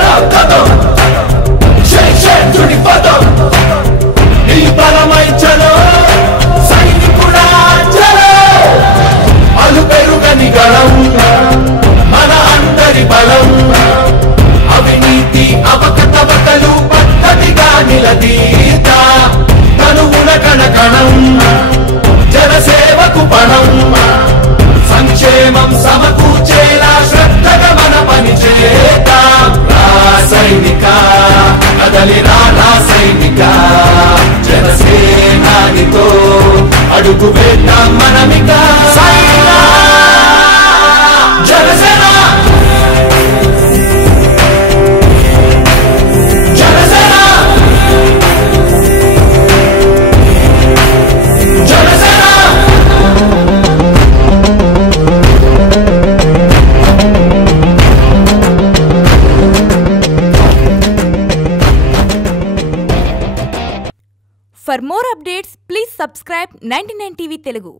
రక్తం శేషుడి పదం నీ బలమై చలో సైనికుడా చలో అలు పెరుగని గళం మన అందరి బలం అవినీతి అవకతవకలు పద్ధతిగా నిలదీత తనువున కణకణం జనసేవకు పణం సంక్షేమం సమకూర్చేలా శ్రద్ధగా మన పని చేద్దాం రాసైనిక కదలిరా రాసైనిక జనసేనానితో అడుగు వేద్దాం మనమిక Janasena Janasena Janasena For more updates, please subscribe 99 TV Telugu.